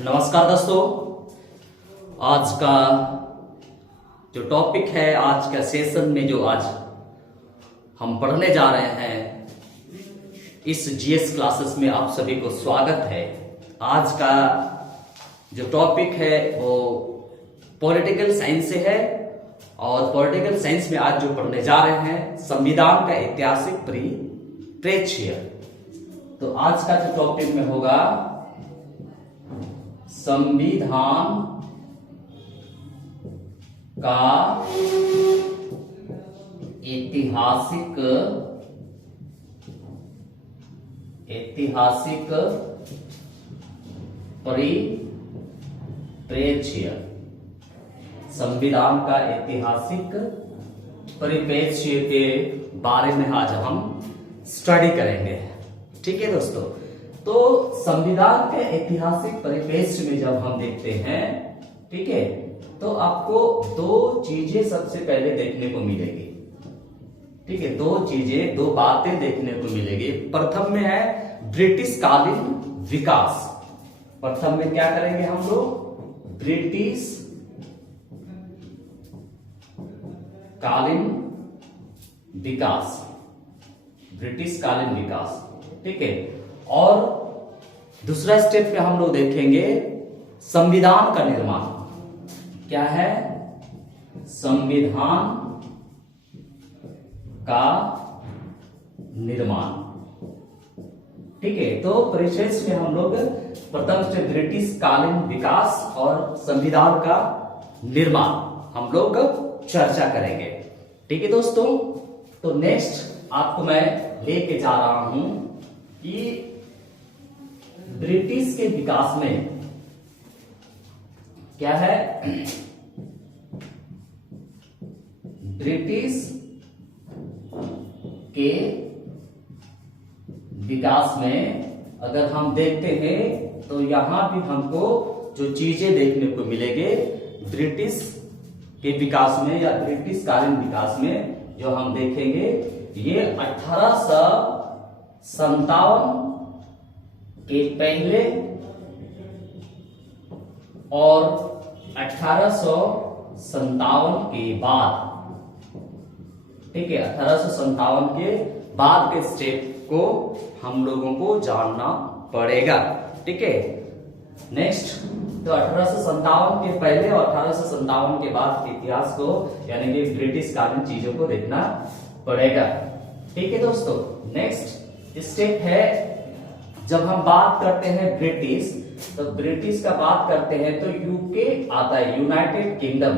नमस्कार दोस्तों, आज का जो टॉपिक है, आज का सेशन में जो आज हम पढ़ने जा रहे हैं, इस जीएस क्लासेस में आप सभी को स्वागत है। आज का जो टॉपिक है वो पॉलिटिकल साइंस से है और पॉलिटिकल साइंस में आज जो पढ़ने जा रहे हैं संविधान का ऐतिहासिक परिप्रेक्ष्य। तो आज का जो टॉपिक में होगा संविधान का ऐतिहासिक परिप्रेक्ष्य। संविधान का ऐतिहासिक परिप्रेक्ष्य के बारे में आज हम स्टडी करेंगे। ठीक है दोस्तों, तो संविधान के ऐतिहासिक परिप्रेक्ष्य में जब हम देखते हैं, ठीक है, तो आपको दो चीजें सबसे पहले देखने को मिलेगी। ठीक है, दो बातें देखने को मिलेगी। प्रथम में है ब्रिटिश कालीन विकास। प्रथम में क्या करेंगे हम लोग? ब्रिटिश कालीन विकास, ब्रिटिश कालीन विकास। ठीक है, और दूसरा स्टेप में हम लोग देखेंगे संविधान का निर्माण। क्या है? संविधान का निर्माण। ठीक है, तो परिशेष में हम लोग प्रथम स्टेप ब्रिटिश कालीन विकास और संविधान का निर्माण हम लोग चर्चा करेंगे। ठीक है दोस्तों, तो नेक्स्ट आपको मैं लेके जा रहा हूं कि ब्रिटिश के विकास में क्या है? ब्रिटिश के विकास में अगर हम देखते हैं तो यहां भी हमको जो चीजें देखने को मिलेंगे ब्रिटिश के विकास में या ब्रिटिश कालीन विकास में, जो हम देखेंगे ये 1857 के पहले और 1857 के बाद। ठीक है, 1857 के बाद के स्टेप को हम लोगों को जानना पड़ेगा। ठीक है, नेक्स्ट तो 1857 के पहले और 1857 के बाद के इतिहास को, यानी कि ब्रिटिश कालीन चीजों को देखना पड़ेगा। ठीक है दोस्तों, नेक्स्ट स्टेप है जब हम बात करते हैं ब्रिटिश, तो ब्रिटिश का बात करते हैं तो यूके आता है, यूनाइटेड किंगडम।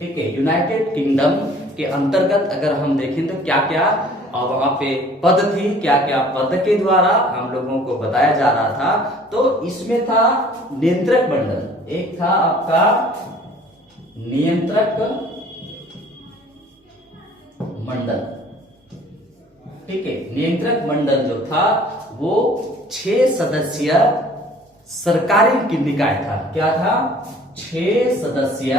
ठीक है, यूनाइटेड किंगडम के अंतर्गत अगर हम देखें तो क्या क्या वहां पे पद थी, क्या क्या पद के द्वारा हम लोगों को बताया जा रहा था। तो इसमें था नियंत्रक मंडल, एक था आपका नियंत्रक मंडल। ठीक है, नियंत्रक मंडल जो था वो 6 सदस्यीय सरकारी निकाय था। क्या था? 6 सदस्यीय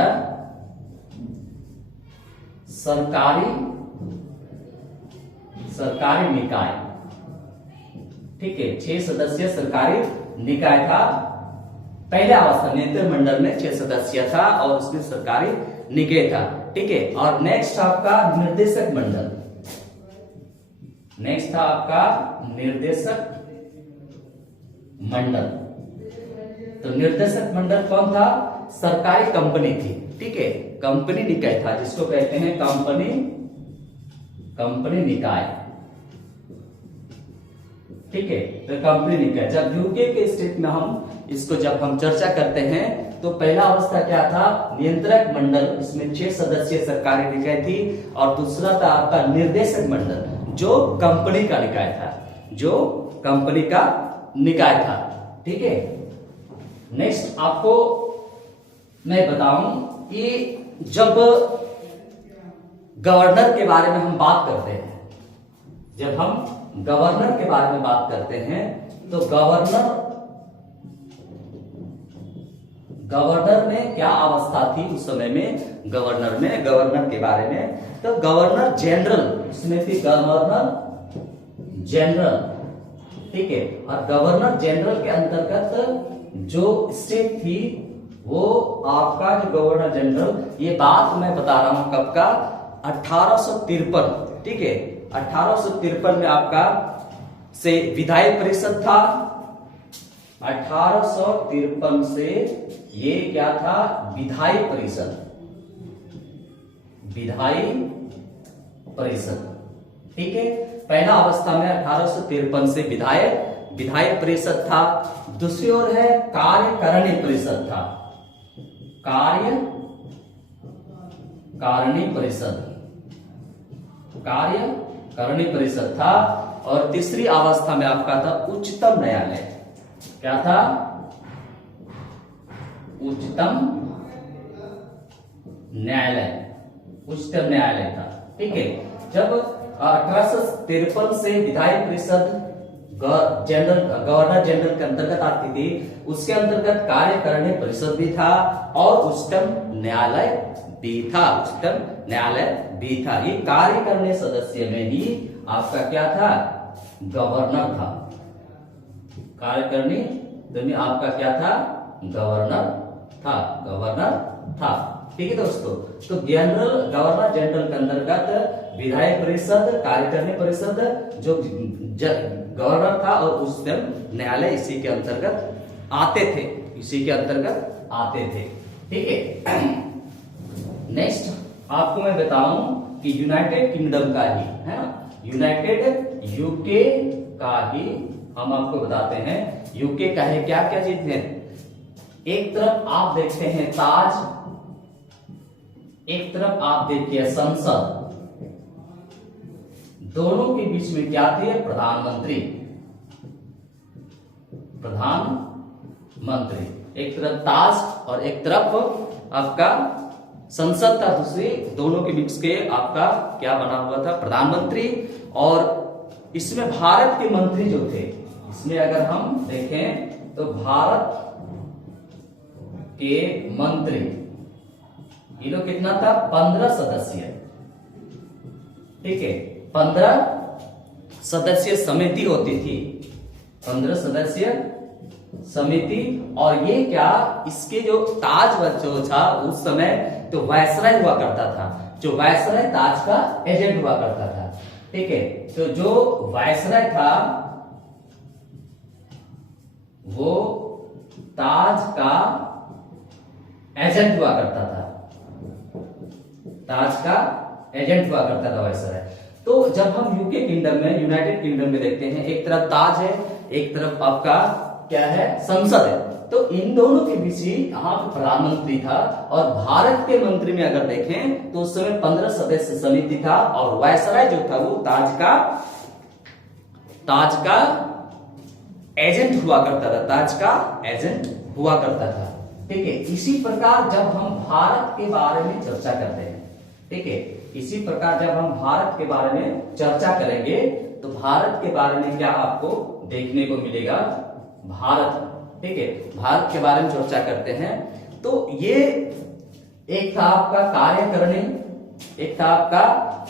सरकारी निकाय। ठीक है, 6 सदस्यीय सरकारी निकाय था। पहले अवस्था नियंत्रण मंडल में 6 सदस्य था और उसमें सरकारी निकाय था। ठीक है, और नेक्स्ट आपका निर्देशक मंडल। नेक्स्ट था आपका निर्देशक मंडल। तो निर्देशक मंडल कौन था? सरकारी कंपनी थी। ठीक है, कंपनी निकाय था, जिसको कहते हैं कंपनी निकाय। ठीक है, तो कंपनी निकाय जब यूके के स्टेट में हम इसको जब हम चर्चा करते हैं तो पहला अवस्था क्या था? नियंत्रक मंडल, इसमें 6 सदस्यीय सरकारी निकाय थी, और दूसरा था आपका निर्देशक मंडल, जो कंपनी का निकाय था, जो कंपनी का निकाय था। ठीक है, नेक्स्ट आपको मैं बताऊं कि जब गवर्नर के बारे में हम बात करते हैं, जब हम गवर्नर के बारे में बात करते हैं तो गवर्नर में क्या अवस्था थी उस समय में? गवर्नर के बारे में तो गवर्नर जनरल, उसमें थी गवर्नर जनरल। ठीक है, और गवर्नर जनरल के अंतर्गत जो स्टेप थी वो आपका जो गवर्नर जनरल, ये बात मैं बता रहा हूं कब का, 1853, ठीक है, 1853 में आपका से विधायी परिषद था। 1853 से ये क्या था, विधायी परिषद, विधायी परिषद, ठीक है। पहला अवस्था में 1853 से विधायी परिषद था। दूसरी ओर है कार्यकारिणी परिषद था, कार्यकारिणी परिषद था। और तीसरी अवस्था में आपका था उच्चतम न्यायालय। क्या था, उच्चतम न्यायालय था, ठीक है। जब 1853 से विधायी परिषद गवर्नर जनरल के अंतर्गत आती थी, उसके अंतर्गत कार्यकारिणी परिषद भी था और उच्चतम न्यायालय भी था। ये कार्यकारिणी सदस्य में ही आपका क्या था, गवर्नर था। कार्यकारिणी में आपका क्या था, गवर्नर था, ठीक है दोस्तों। तो गवर्नर जनरल के अंतर्गत विधायी परिषद, कार्यकारिणी परिषद, जो गवर्नर था, और उच्चतम न्यायालय इसी के अंतर्गत आते थे, ठीक है। नेक्स्ट आपको मैं बताऊं कि यूनाइटेड किंगडम का ही है ना, यूके का ही हम आपको बताते हैं। यूके का है क्या क्या चीज है, एक तरफ आप देखते हैं ताज, एक तरफ आप देखिए संसद, दोनों के बीच में क्या थे, प्रधानमंत्री, एक तरफ ताज और एक तरफ आपका संसद था दूसरी, दोनों के बीच के आपका क्या बना हुआ था, प्रधानमंत्री। और इसमें भारत के मंत्री जो थे, इसमें अगर हम देखें तो भारत के मंत्री, ये लोग कितना था, 15 सदस्य, ठीक है, 15 सदस्य समिति होती थी, 15 सदस्य समिति। और ये क्या, इसके जो ताज जो था उस समय तो वायसराय हुआ करता था, जो वायसराय ताज का एजेंट हुआ करता था, ठीक है। तो जो वायसराय था वो ताज का एजेंट हुआ करता था, वायसराय। तो जब हम यूके किंगडम में, यूनाइटेड किंगडम में देखते हैं, एक तरफ ताज है, एक तरफ आपका क्या है, संसद है। तो इन दोनों के बीच ही यहाँ प्रधानमंत्री था। और भारत के मंत्री में अगर देखें तो उस समय 15 सदस्य समिति था, और वायसराय जो था वो ताज का एजेंट हुआ करता था, ठीक है। इसी प्रकार जब हम भारत के बारे में चर्चा करते हैं, ठीक है, इसी प्रकार जब हम भारत के बारे में चर्चा करेंगे तो भारत के बारे में क्या आपको देखने को मिलेगा, भारत, ठीक है, भारत के बारे में चर्चा करते हैं। तो ये एक था आपका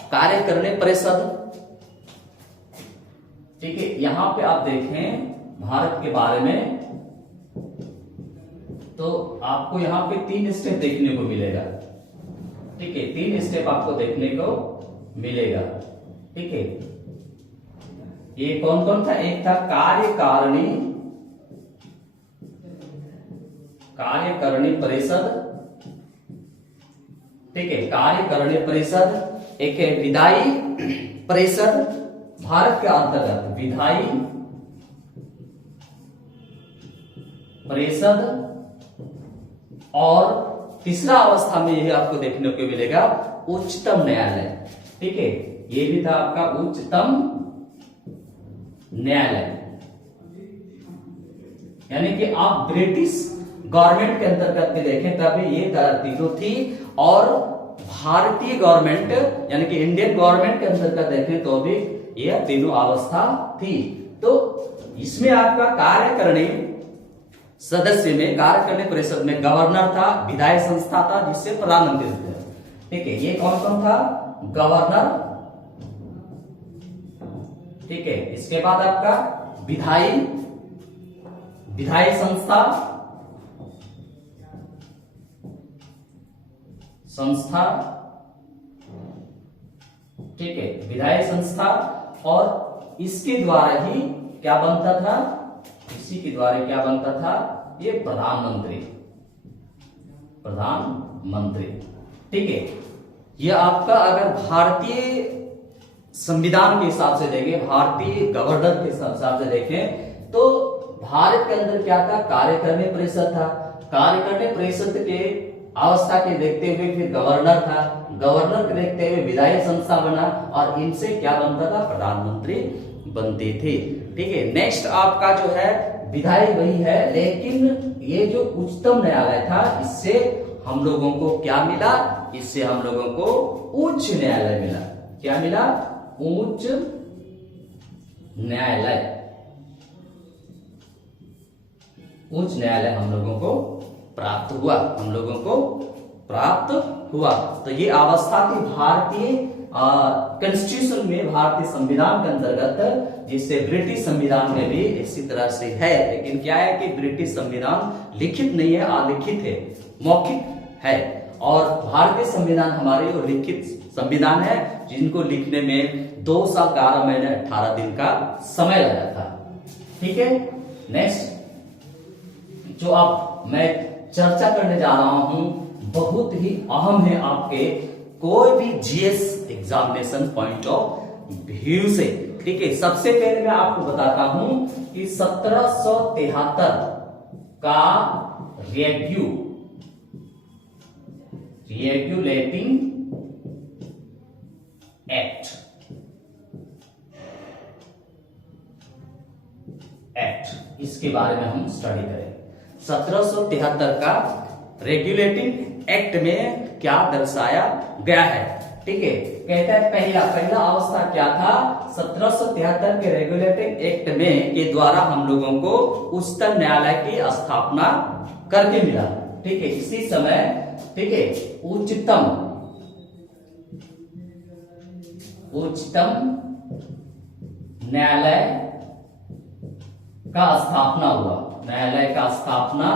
कार्यकारिणी परिषद, ठीक है। यहां पे आप देखें भारत के बारे में तो आपको यहां पे 3 स्टेप देखने को मिलेगा, ठीक है, 3 स्टेप आपको देखने को मिलेगा, ठीक है। ये कौन कौन था, एक था कार्यकारिणी परिषद, ठीक है, कार्यकारिणी परिषद। एक है विधायी परिषद, भारत के अंतर्गत विधायी परिषद। और तीसरा अवस्था में यही आपको देखने को मिलेगा उच्चतम न्यायालय, ठीक है, ये भी था आपका उच्चतम न्यायालय। यानी कि आप ब्रिटिश गवर्नमेंट के अंतर्गत भी देखें तब ये तीनों थी, और भारतीय गवर्नमेंट यानी कि इंडियन गवर्नमेंट के अंतर्गत देखें तो भी ये तीनों अवस्था थी। तो इसमें आपका कार्यकारिणी सदस्य में, कार्यकारिणी परिषद में गवर्नर था, विधायी संस्था था जिससे प्रधानमंत्री थे, ठीक है। ये कौन कौन था, गवर्नर, ठीक है। इसके बाद आपका विधायी संस्था, संस्था, ठीक है, विधायी संस्था, और इसके द्वारा ही क्या बनता था, इसी के द्वारा क्या बनता था, ये प्रधानमंत्री, प्रधानमंत्री, ठीक है। ये आपका अगर भारतीय संविधान के हिसाब से देखें, भारतीय गवर्नर के हिसाब से देखें, तो भारत के अंदर क्या था, कार्यकारिणी परिषद था, कार्यकारिणी परिषद के अवस्था के देखते हुए फिर गवर्नर था, गवर्नर के देखते हुए विधायी संस्था बना, और इनसे क्या बनता था, प्रधानमंत्री बनते थे, ठीक है। नेक्स्ट आपका जो है विधायी वही है, लेकिन ये जो उच्चतम न्यायालय था, इससे हम लोगों को क्या मिला, इससे हम लोगों को उच्च न्यायालय मिला। क्या मिला, उच्च न्यायालय, उच्च न्यायालय हम लोगों को प्राप्त हुआ, हम लोगों को प्राप्त हुआ। तो ये अवस्था थी भारतीय कॉन्स्टिट्यूशन में, भारतीय संविधान के अंतर्गत, जिससे ब्रिटिश संविधान में भी इसी तरह से है। लेकिन क्या है कि ब्रिटिश संविधान लिखित नहीं है, अलिखित है, मौखिक है, और भारतीय संविधान हमारे वो लिखित संविधान है, जिनको लिखने में 2 साल 11 महीने 18 दिन का समय लगा था, ठीक है। नेक्स्ट जो अब मैं चर्चा करने जा रहा हूं, बहुत ही अहम है आपके कोई भी GS examination point of view से, ठीक है। सबसे पहले मैं आपको बताता हूं कि 1773 का रेगुलेटिंग एक्ट, इसके बारे में हम स्टडी करें। 1773 का रेगुलेटिंग एक्ट में क्या दर्शाया गया है, ठीक है। कहता है पहला अवस्था क्या था, 1773 के रेगुलेटिंग एक्ट में के द्वारा हम लोगों को उच्चतम न्यायालय की स्थापना करके मिला, ठीक है। इसी समय, ठीक है, उच्चतम न्यायालय का स्थापना हुआ, न्यायालय का स्थापना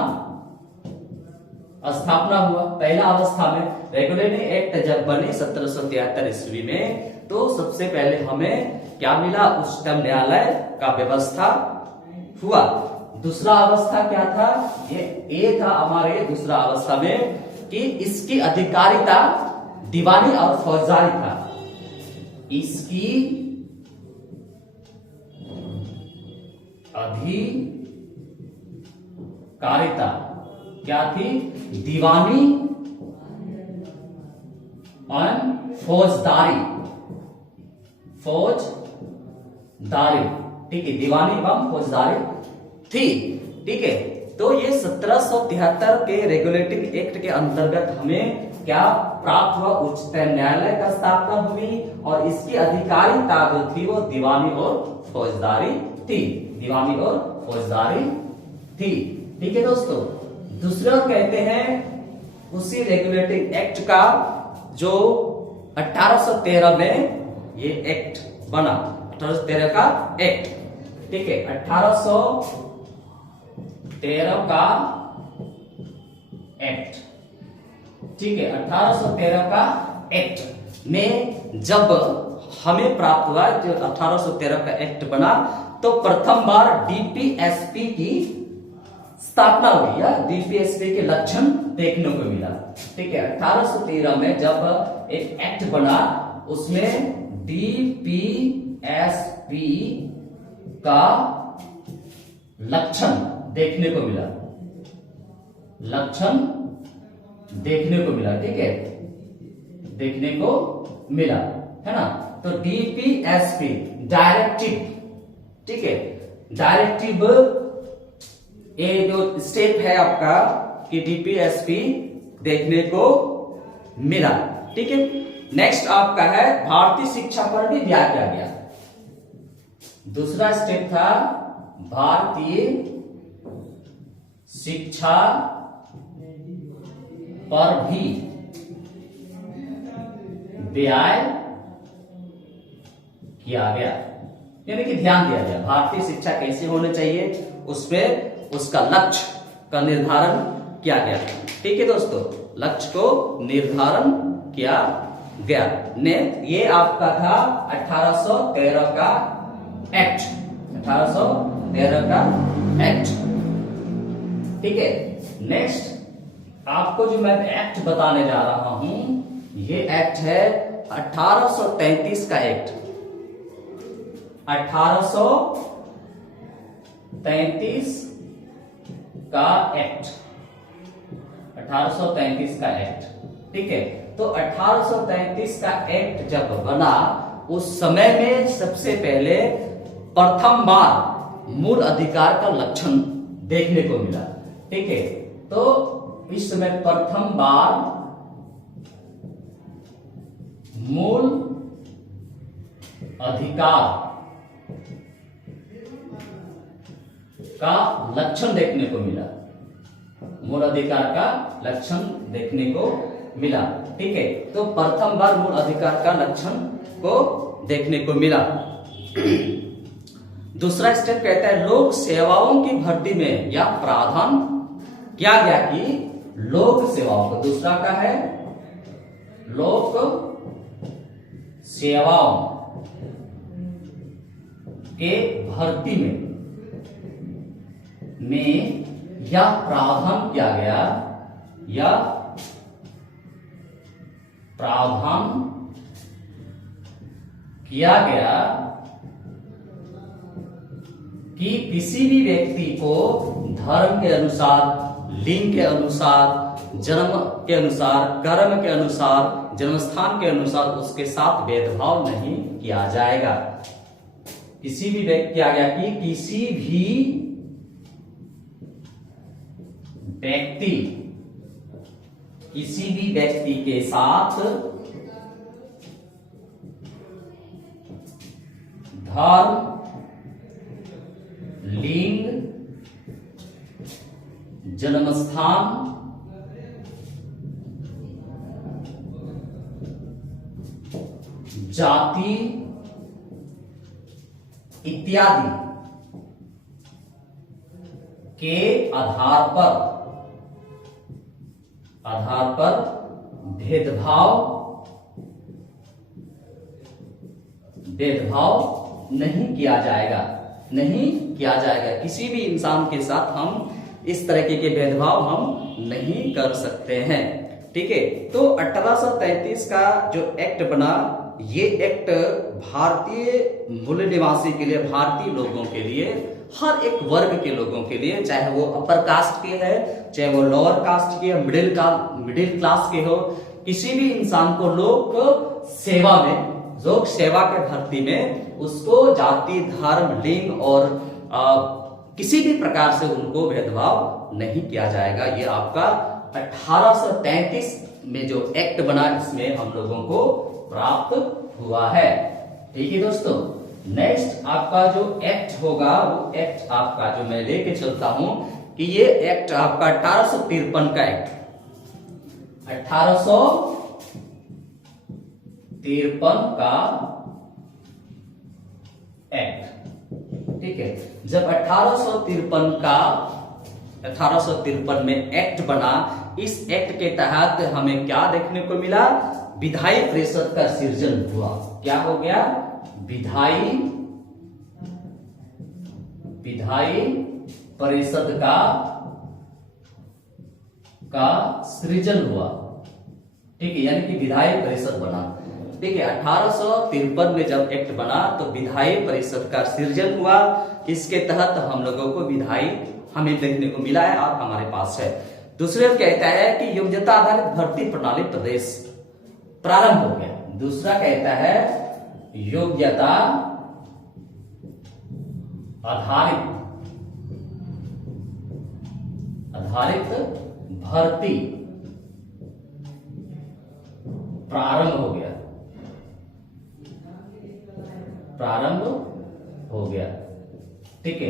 हुआ। पहला अवस्था में रेगुलेटिंग एक्ट जब बने 1773 ईस्वी में, तो सबसे पहले हमें क्या मिला, उच्चतम न्यायालय का व्यवस्था हुआ। दूसरा अवस्था क्या था, ये था हमारे दूसरा अवस्था में कि इसकी अधिकारिता दीवानी और फौजदारी था। इसकी अधिकारिता क्या थी, दीवानी और फौजदारी, ठीक है, दीवानी एवं फौजदारी थी, ठीक है। तो ये 1773 के रेगुलेटिंग एक्ट के अंतर्गत हमें क्या प्राप्त हुआ, उच्चतम न्यायालय का स्थापना हुई, और इसकी अधिकारिता जो थी वो दीवानी और फौजदारी थी, दीवानी और फौजदारी थी, ठीक है दोस्तों। दूसरा कहते हैं उसी रेगुलेटिंग एक्ट का जो 1813 में ये एक्ट बना, 1813 का एक्ट, ठीक है, 1813 का एक्ट, ठीक है, 1813 का एक्ट में जब हमें प्राप्त हुआ, जो 1813 का एक्ट बना, तो प्रथम बार डीपीएसपी की स्थापना हुई, या डीपीएसपी के लक्षण देखने को मिला, ठीक है। 1813 में जब एक एक्ट बना, उसमें डीपीएसपी का लक्षण देखने को मिला, लक्षण देखने को मिला, ठीक है, देखने को मिला, है ना। तो डीपीएसपी डायरेक्टिव, ठीक है, डायरेक्टिव, ये जो स्टेप है आपका कि डीपीएसपी देखने को मिला, ठीक है। नेक्स्ट आपका है भारतीय शिक्षा पर भी ध्यान दिया गया। दूसरा स्टेप था भारतीय शिक्षा पर भी व्यय किया गया, यानी कि ध्यान दिया गया भारतीय शिक्षा कैसे होनी चाहिए, उस पे उसका लक्ष्य का निर्धारण किया गया, ठीक है दोस्तों। लक्ष्य को निर्धारण किया गया। ने ये आपका था 1813 का एक्ट, 1813 का एक्ट। ठीक है, नेक्स्ट आपको जो मैं एक्ट बताने जा रहा हूं, ये एक्ट है 1833 का एक्ट, 1833 का एक्ट, 1833 का एक्ट। ठीक है, तो 1833 का एक्ट जब बना, उस समय में सबसे पहले प्रथम बार मूल अधिकार का लक्षण देखने को मिला। ठीक है, तो इस समय प्रथम बार मूल अधिकार का लक्षण देखने को मिला, मूल अधिकार का लक्षण देखने को मिला। ठीक है, तो प्रथम बार मूल अधिकार का लक्षण को देखने को मिला। दूसरा स्टेप कहता है लोक सेवाओं की भर्ती में यह प्रावधान किया गया कि लोक सेवाओं को, दूसरा का है लोक सेवाओं के भर्ती में यह प्रावधान किया गया, यह प्रावधान किया गया कि किसी भी व्यक्ति को धर्म के अनुसार, लिंग के अनुसार, जन्म के अनुसार, कर्म के अनुसार, जन्मस्थान के अनुसार उसके साथ भेदभाव नहीं किया जाएगा। किसी भी व्यक्ति आ गया कि किसी भी व्यक्ति के साथ धर्म, लिंग, जन्मस्थान, जाति इत्यादि के आधार पर भेदभाव नहीं किया जाएगा। किसी भी इंसान के साथ हम इस तरीके के भेदभाव हम नहीं कर सकते हैं। ठीक है, तो 1833 का जो एक्ट बना, ये एक्ट भारतीय मूल निवासी के लिए, भारतीय लोगों के लिए, हर एक वर्ग के लोगों के लिए, चाहे वो अपर कास्ट के है, चाहे वो लोअर कास्ट के, मिडिल क्लास के हो, किसी भी इंसान को लोक सेवा के भर्ती में उसको जाति, धर्म, लिंग और किसी भी प्रकार से उनको भेदभाव नहीं किया जाएगा। ये आपका 1833 में जो एक्ट बना, इसमें हम लोगों को प्राप्त हुआ है। ठीक है दोस्तों, नेक्स्ट आपका जो एक्ट होगा, वो एक्ट आपका जो मैं लेके चलता हूं कि ये एक्ट आपका 1853 का एक्ट, 1853 का एक्ट। ठीक है, जब 1853 में एक्ट बना, इस एक्ट के तहत हमें क्या देखने को मिला? विधायी परिषद का सृजन हुआ। क्या हो गया? विधायी परिषद का सृजन हुआ। ठीक है, यानी कि विधायी परिषद बना। ठीक है, 1853 में जब एक्ट बना तो विधायी परिषद का सृजन हुआ। इसके तहत हम लोगों को विधायी हमें देखने को मिला है और हमारे पास है। दूसरे कहता है कि योग्यता आधारित भर्ती प्रणाली प्रदेश प्रारंभ हो गया। दूसरा कहता है योग्यता आधारित भर्ती प्रारंभ हो गया। ठीक है,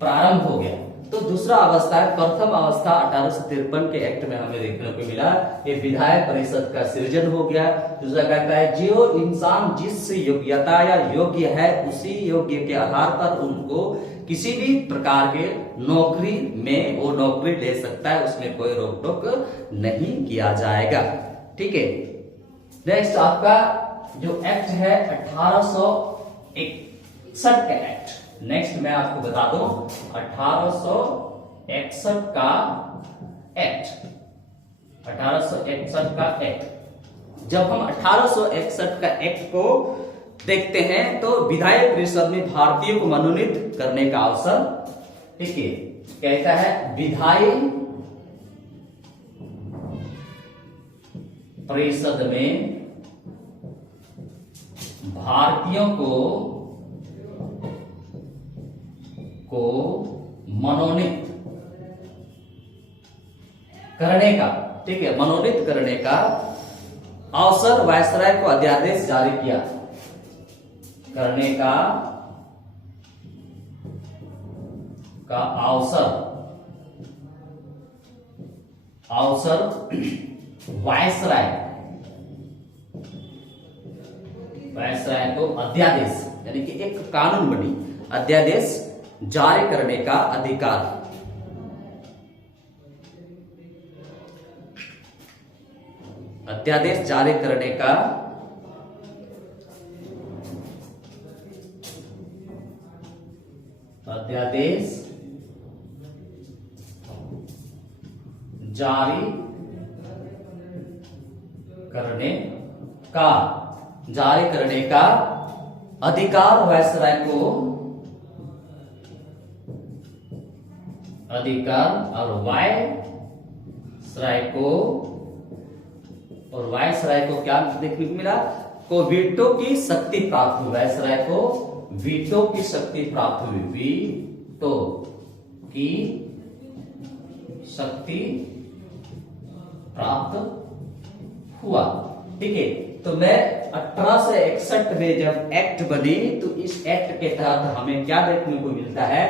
प्रारंभ हो गया। तो दूसरा अवस्था है, प्रथम अवस्था 1853 के एक्ट में हमें देखने को मिला, ये विधायक परिषद का सृजन हो गया। दूसरा कहता है जो इंसान जिस योग्यता या योग्य है, उसी योग्य के आधार पर उनको किसी भी प्रकार के नौकरी में वो नौकरी ले सकता है, उसमें कोई रोक टोक नहीं किया जाएगा। ठीक है, नेक्स्ट आपका जो एक्ट है 1861 का एक्ट। नेक्स्ट मैं आपको बता दूं 1861 का एक्ट। 1861 का एक्ट, जब हम 1861 का एक्ट को देखते हैं तो विधायक परिषद में भारतीयों को मनोनीत करने का अवसर, ठीक है, कहता है विधायक परिषद में भारतीयों को मनोनीत करने का, ठीक है, मनोनीत करने का अवसर वायसराय को अध्यादेश जारी किया, करने का अवसर वायसराय को अध्यादेश यानी कि एक कानून बनी, अध्यादेश जारी करने का अधिकार, अध्यादेश जारी करने का अध्यादेश जारी करने का अधिकार वायसराय को, अधिकार और वायसराय को क्या देखने को मिला, को वीटो की शक्ति प्राप्त हुई, वायसराय को वीटो की शक्ति प्राप्त हुई, वीटो की शक्ति प्राप्त हुआ। ठीक है, तो मैं 1861 में जब एक्ट बनी तो इस एक्ट के तहत हमें क्या देखने को मिलता है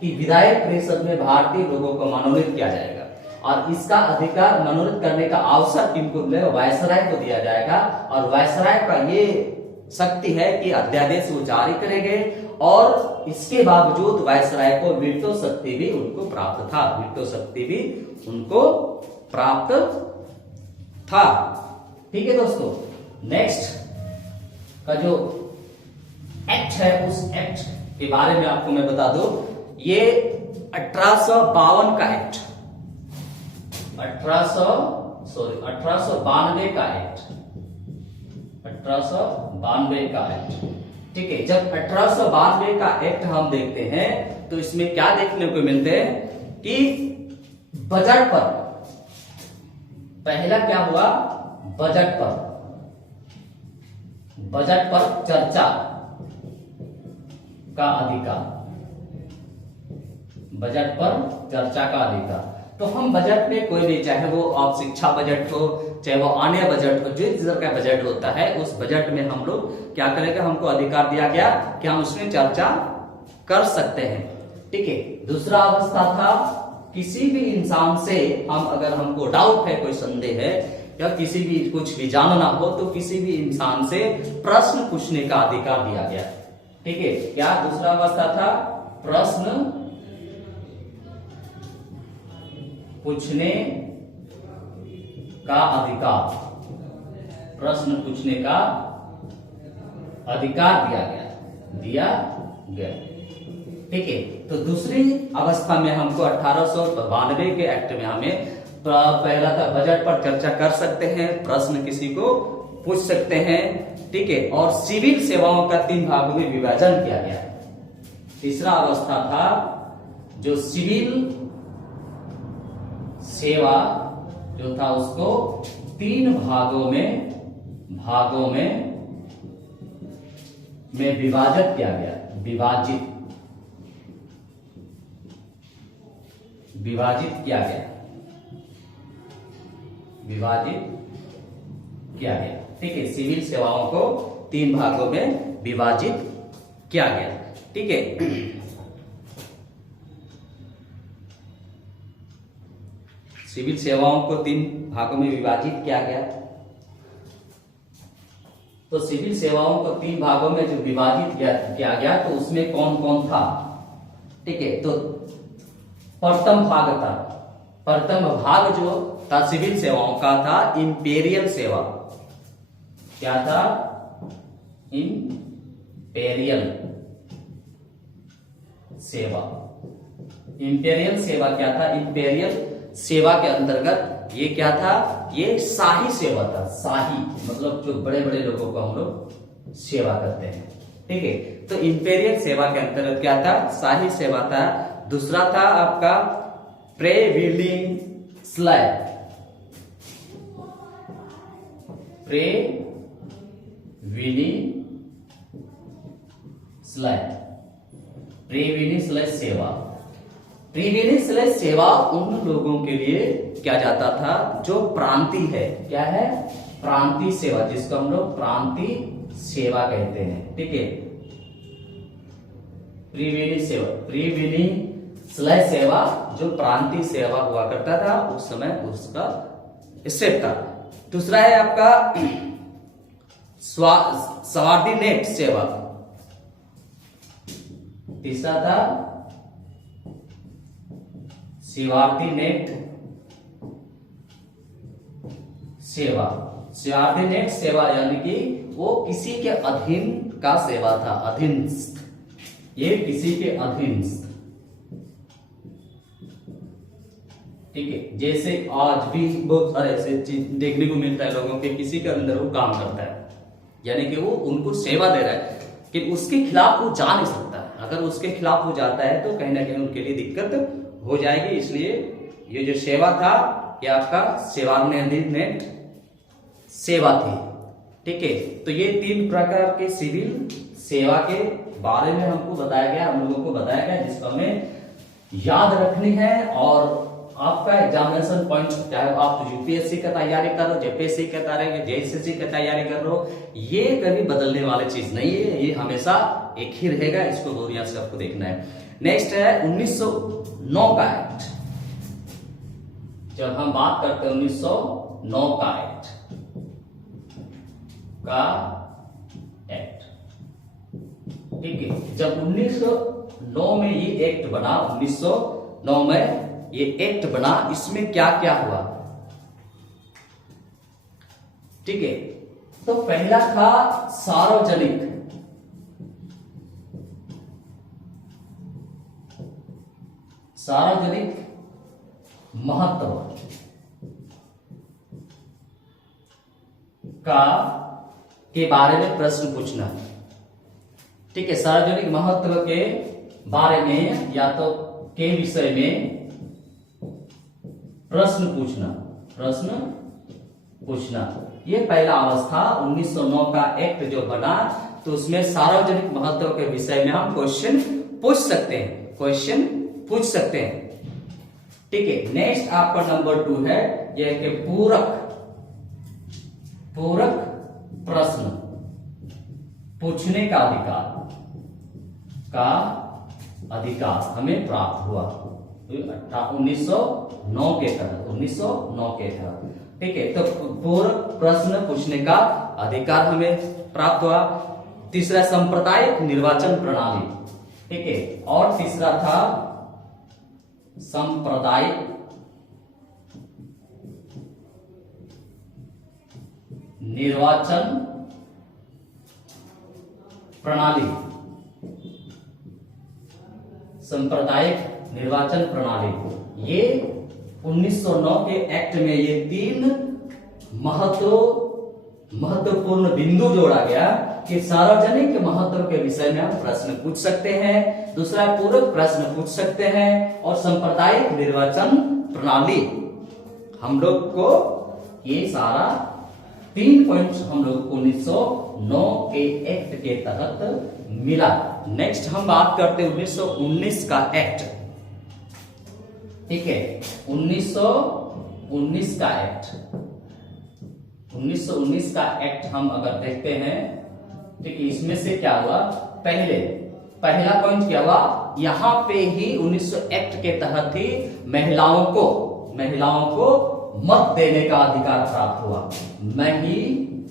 कि विधायक परिषद में भारतीय लोगों को मनोनीत किया जाएगा और इसका अधिकार मनोनीत करने का अवसर किनको मिलेगा, वायसराय को दिया जाएगा और वायसराय का ये शक्ति है कि अध्यादेश वो जारी करेंगे और इसके बावजूद वायसराय को वीटो शक्ति भी उनको प्राप्त था, वीटो शक्ति भी उनको प्राप्त था। ठीक है दोस्तों, नेक्स्ट का जो एक्ट है उस एक्ट के बारे में आपको मैं बता दूं, ये 1852 का एक्ट, 1892 का एक्ट, 1892 का एक्ट। ठीक है, जब 1892 का एक्ट हम देखते हैं तो इसमें क्या देखने को मिलते हैं कि बजट पर, पहला क्या हुआ, बजट पर चर्चा का अधिकार, बजट पर चर्चा का अधिकार। तो हम बजट में कोई भी, चाहे वो आप शिक्षा बजट हो, चाहे वो अन्य बजट हो, जिस तरह का बजट होता है उस बजट में हम लोग क्या करेंगे, हमको अधिकार दिया गया कि हम उसमें चर्चा कर सकते हैं। ठीक है, दूसरा अवस्था था किसी भी इंसान से हम, अगर हमको डाउट है, कोई संदेह है या किसी भी कुछ भी जानना हो तो किसी भी इंसान से प्रश्न पूछने का अधिकार दिया गया। ठीक है, क्या दूसरा अवस्था था, प्रश्न पूछने का अधिकार, प्रश्न पूछने का अधिकार दिया गया। ठीक है, तो दूसरी अवस्था में हमको 1892 के एक्ट में हमें पहला था बजट पर चर्चा कर सकते हैं, प्रश्न किसी को पूछ सकते हैं। ठीक है, और सिविल सेवाओं का 3 भागों में विभाजन किया गया। तीसरा अवस्था था जो सिविल सेवा जो था उसको 3 भागों में विभाजित किया गया, विभाजित किया गया। ठीक है, सिविल सेवाओं को 3 भागों में विभाजित किया गया। ठीक है, सिविल सेवाओं को 3 भागों में विभाजित किया गया। तो सिविल सेवाओं को 3 भागों में जो विभाजित किया गया तो उसमें कौन कौन था। ठीक है। तो प्रथम भाग जो था सिविल सेवाओं का था इंपेरियल सेवा। क्या था? इंपेरियल सेवा। इंपेरियल सेवा क्या था? इंपेरियल सेवा के अंतर्गत ये क्या था? ये शाही सेवा था। शाही मतलब जो बड़े बड़े लोगों को हम लोग सेवा करते हैं, ठीक है। तो इंपेरियल सेवा के अंतर्गत क्या था? शाही सेवा था। दूसरा था आपका प्रेविलिंग स्लैब। प्रीविनिसलेस सेवा। प्रीविनिसलेस सेवा उन लोगों के लिए किया जाता था जो प्रांतीय है। क्या है? प्रांतीय सेवा, जिसको हम लोग प्रांतीय सेवा कहते हैं, ठीक है। प्रीविनिसलेस सेवा जो प्रांतीय सेवा हुआ करता था उस समय, उसका स्टेप था। दूसरा है आपका सवार्डिनेट सेवा। तीसरा था सवार्डिनेट सेवा। सवार्डिनेट सेवा यानी कि वो किसी के अधीन का सेवा था। अधीनस्थ, ये किसी के अधीनस्थ, ठीक है। जैसे आज भी बहुत सारे ऐसे चीज देखने को मिलता है लोगों के, किसी के अंदर वो काम करता है, यानी कि वो उनको सेवा दे रहा है, कि उसके खिलाफ वो जा नहीं सकता। अगर उसके खिलाफ हो जाता है तो कहीं ना कहीं उनके लिए दिक्कत हो जाएगी। इसलिए ये जो सेवा था ये आपका सेवार्डिनेट सेवा थी, ठीक है। तो ये 3 प्रकार के सिविल सेवा के बारे में हमको बताया गया, हम लोगों को बताया गया, जिसको हमें याद रखनी है। और आपका एग्जामिनेशन पॉइंट, चाहे आप यूपीएससी का तैयारी कर रहे हो, जेपीएससी का तैयारी, जेएसएससी का तैयारी कर रहे हो, ये कभी बदलने वाली चीज नहीं है। ये हमेशा एक ही रहेगा। इसको बढ़िया से आपको देखना है। नेक्स्ट है 1909 का एक्ट। जब हम बात करते हैं 1909 का एक्ट, ठीक है। जब 1909 में ये एक्ट बना, 1909 में ये एक्ट बना, इसमें क्या क्या हुआ, ठीक है। तो पहला था सार्वजनिक महत्व के बारे में प्रश्न पूछना, ठीक है। सार्वजनिक महत्व के बारे में या तो के विषय में प्रश्न पूछना, ये पहला अवस्था 1909 का एक्ट जो बना, तो उसमें सार्वजनिक महत्व के विषय में हम क्वेश्चन पूछ सकते हैं, ठीक है। नेक्स्ट आपका नंबर 2 है ये कि पूरक प्रश्न पूछने का अधिकार हमें प्राप्त हुआ 1909 के तहत, ठीक है। तो पूरक प्रश्न पूछने का अधिकार हमें प्राप्त हुआ। तीसरा सांप्रदायिक निर्वाचन प्रणाली, ठीक है। और तीसरा था सांप्रदायिक निर्वाचन प्रणाली। सांप्रदायिक निर्वाचन प्रणाली, ये 1909 के एक्ट में ये 3 महत्वपूर्ण बिंदु जोड़ा गया कि सार्वजनिक महत्व के विषय में हम प्रश्न पूछ सकते हैं, दूसरा पूरक प्रश्न पूछ सकते हैं, और सांप्रदायिक निर्वाचन प्रणाली हम लोग को ये सारा 3 पॉइंट्स हम लोग को 1909 के एक्ट के तहत मिला। नेक्स्ट हम बात करते हैं 1919 का एक्ट, ठीक है। 1919 का एक्ट, 1919 का एक्ट हम अगर देखते हैं, ठीक है। इसमें से क्या हुआ, पहला पॉइंट क्या हुआ, यहां पे ही 1900 एक्ट के तहत ही महिलाओं को मत देने का अधिकार प्राप्त हुआ। महिलाओं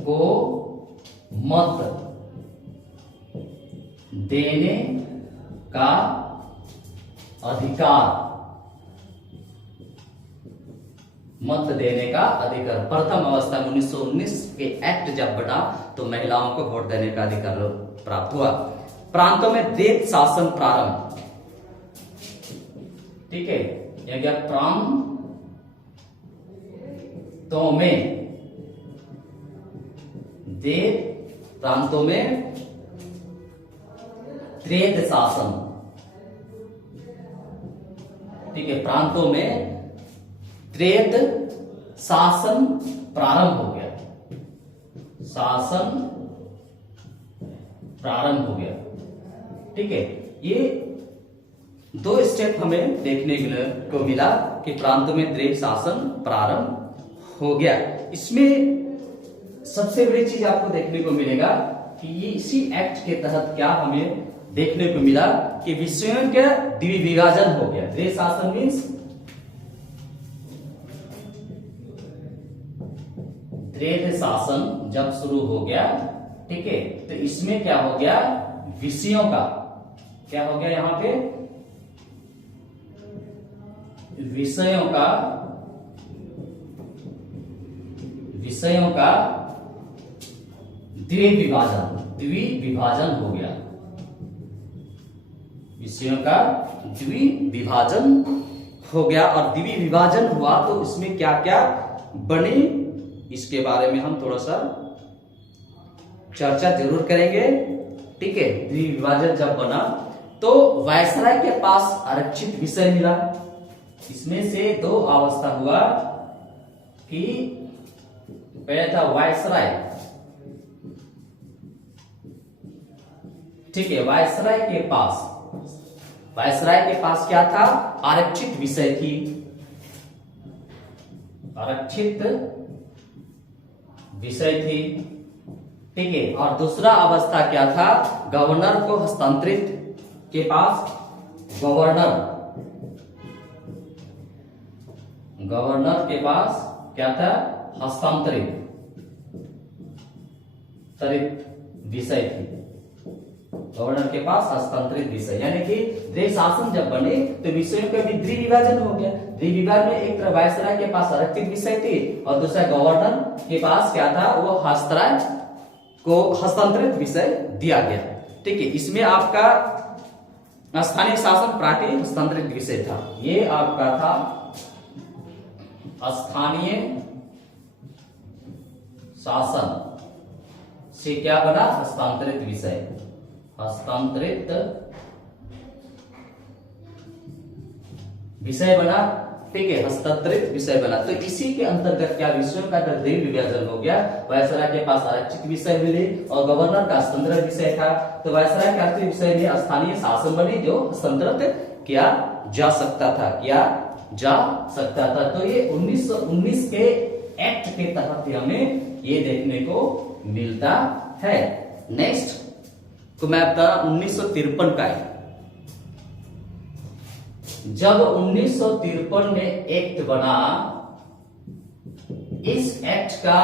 को मत देने का अधिकार, मत देने का अधिकार। प्रथम अवस्था में 1919 के एक्ट जब बना तो महिलाओं को वोट देने का अधिकार प्राप्त हुआ। प्रांतों में द्वैत शासन प्रारंभ, ठीक है, यह क्या, प्रांतों में प्रांतों में द्वैत शासन, ठीक है, प्रांतों में द्वैत शासन प्रारंभ हो गया, शासन प्रारंभ हो गया, ठीक है। ये दो स्टेप हमें देखने को मिला कि प्रांतों में द्वैत शासन प्रारंभ हो गया। इसमें सबसे बड़ी चीज आपको देखने को मिलेगा कि ये इसी एक्ट के तहत क्या हमें देखने को मिला कि विषयों का द्विविभाजन हो गया। द्वैत शासन मीन्स द्वैत शासन जब शुरू हो गया, ठीक है, तो इसमें क्या हो गया, विषयों का क्या हो गया, यहां पे विषयों का द्विविभाजन हो गया, विषयों का द्विविभाजन हो गया। और द्विविभाजन हुआ तो इसमें क्या क्या बने, इसके बारे में हम थोड़ा सा चर्चा जरूर करेंगे, ठीक है। द्विविभाजन जब बना तो वायसराय के पास आरक्षित विषय मिला। इसमें से दो अवस्था हुआ कि पहला था वायसराय, ठीक है, वायसराय के पास क्या था, आरक्षित विषय थी, आरक्षित विषय थी, ठीक है। और दूसरा अवस्था क्या था, गवर्नर को हस्तांतरित के पास, गवर्नर के पास क्या था, हस्तांतरित विषय थी, गवर्नर के पास हस्तांतरित विषय, यानी कि द्वैत शासन जब बने तो विषयों का भी द्विविभाजन हो गया। द्विविभाजन में एक तरफ वायसराय के पास आरक्षित विषय थी और दूसरा गवर्नर के पास क्या था, वो हस्तांतराय को हस्तांतरित विषय दिया गया, ठीक है। इसमें आपका स्थानीय शासन प्रांतीय हस्तांतरित विषय था, ये आपका था स्थानीय शासन से क्या बना, हस्तांतरित विषय, हस्तांतरित विषय बना, ठीक है, हस्तांतरित विषय बना। तो इसी के अंतर्गत क्या विषयों का द्विविभाजन हो गया। वायसराय के पास आरक्षित विषय मिले और गवर्नर का हस्तांतरित विषय था, तो वायसराय के आरक्षित विषय में स्थानीय शासन बने जो हस्तांतरित किया जा सकता था। तो ये 1919 के एक्ट के तहत हमें ये देखने को मिलता है। नेक्स्ट तो मैं बता 1953 का है। जब 1953 में एक्ट बना, इस एक्ट का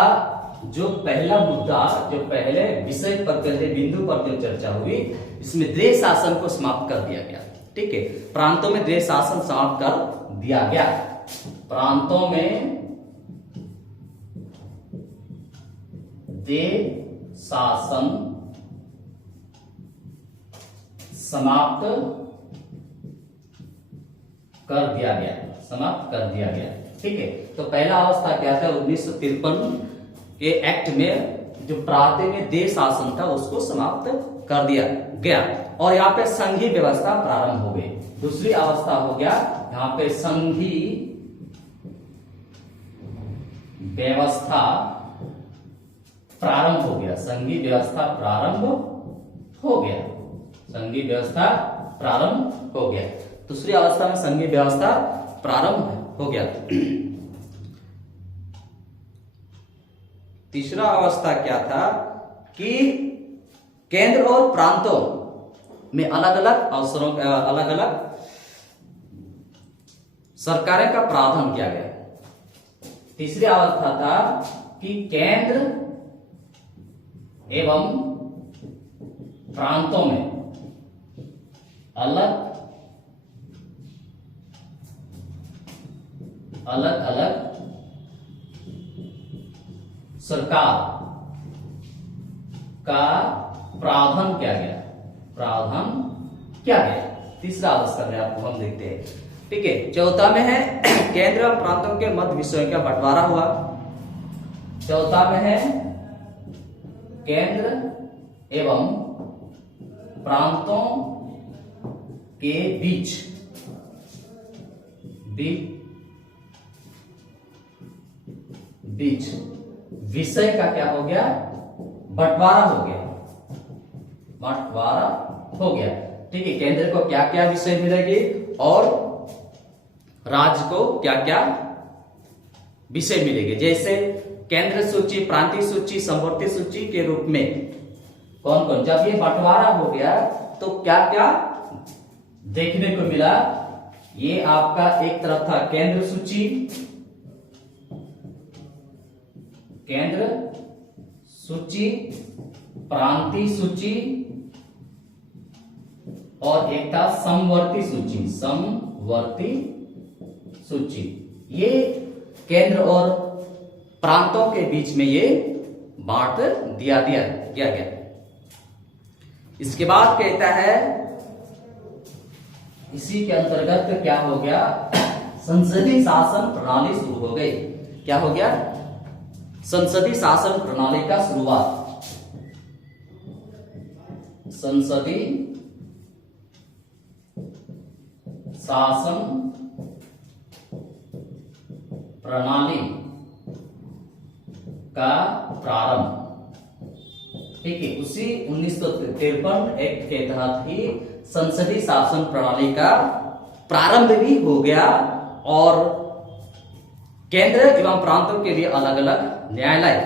जो पहला मुद्दा, जो पहले विषय पर, पहले बिंदु पर जो चर्चा हुई, इसमें द्वैत शासन को समाप्त कर दिया गया, ठीक है। प्रांतों में द्वैत शासन समाप्त कर दिया गया, प्रांतों में द्वैत शासन समाप्त कर दिया गया, ठीक है। तो पहला अवस्था क्या था, 1953 के एक्ट में जो प्रांत में द्वैत शासन था उसको समाप्त कर दिया गया और यहाँ पे संघीय व्यवस्था प्रारंभ हो गई। दूसरी अवस्था हो गया यहाँ पे संघीय व्यवस्था प्रारंभ हो गया, संघीय व्यवस्था प्रारंभ हो गया। दूसरी अवस्था में संघीय व्यवस्था प्रारंभ हो गया। तीसरा अवस्था क्या था कि केंद्र और प्रांतों में अलग अलग अवसरों, अलग अलग सरकारें का प्रावधान किया गया। तीसरी अवस्था था कि केंद्र एवं प्रांतों में अलग अलग सरकार का प्रावधान किया गया। तीसरा अवस्था में आपको हम देखते हैं। ठीक है, चौथा में है केंद्र और प्रांतों के मध्य विषयों का बंटवारा हुआ। चौथा में है केंद्र एवं प्रांतों के बीच विषय का क्या हो गया, बंटवारा हो गया। ठीक है, केंद्र को क्या क्या विषय मिलेगी और राज्य को क्या क्या विषय मिलेंगे। जैसे केंद्र सूची, प्रांतीय सूची, समवर्ती सूची के रूप में कौन कौन, जब ये बंटवारा हो गया तो क्या क्या देखने को मिला। ये आपका एक तरफ था केंद्र सूची, प्रांतीय सूची और एक था समवर्ती सूची। ये केंद्र और प्रांतों के बीच में ये बांट दिया गया। इसके बाद कहता है इसी के अंतर्गत क्या हो गया, संसदीय शासन प्रणाली शुरू हो गई। क्या हो गया, संसदीय शासन प्रणाली का शुरुआत। संसदीय शासन प्रणाली का प्रारंभ। ठीक है, उसी 1953 एक्ट के तहत ही संसदीय शासन प्रणाली का प्रारंभ भी हो गया और केंद्र एवं प्रांतों के लिए अलग अलग न्यायालय,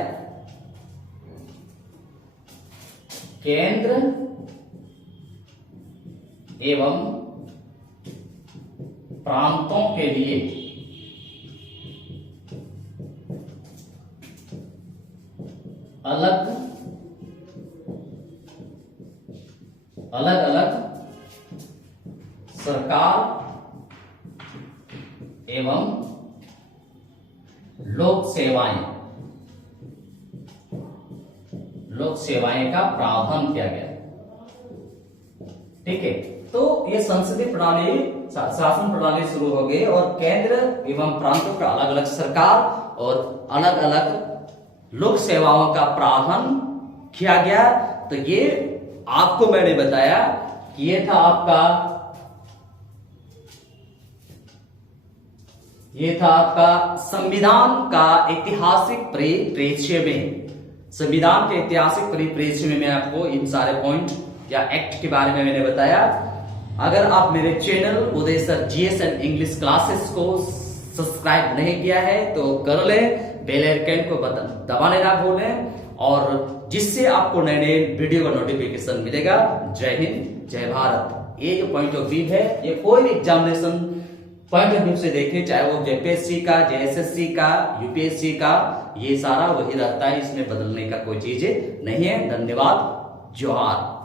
केंद्र एवं प्रांतों के लिए अलग अलग सरकार एवं लोक सेवाएं का प्रावधान किया गया। ठीक है, तो ये संसदीय प्रणाली, शासन प्रणाली शुरू हो गई और केंद्र एवं प्रांतों का अलग अलग सरकार और अलग अलग लोक सेवाओं का प्रावधान किया गया। तो ये आपको मैंने बताया कि ये था आपका संविधान का ऐतिहासिक परिप्रेक्ष्य में। संविधान के ऐतिहासिक परिप्रेक्ष्य में मैं आपको इन सारे पॉइंट या एक्ट के बारे में मैंने बताया। अगर आप मेरे channel Uday sir GS and English classes को सब्सक्राइब नहीं किया है तो कर लें, बेल आइकन को दबाने ना भूलें और जिससे आपको नए नए वीडियो का नोटिफिकेशन मिलेगा। जय हिंद, जय भारत। ये जो पॉइंट ऑफ व्यू है, ये कोई भी एग्जामिनेशन पॉइंट ऑफ व्यू से देखें, चाहे वो जेपीएससी का, जेएसएससी का, यूपीएससी का, ये सारा वही रहता है, इसमें बदलने का कोई चीज नहीं है। धन्यवाद, जोहार।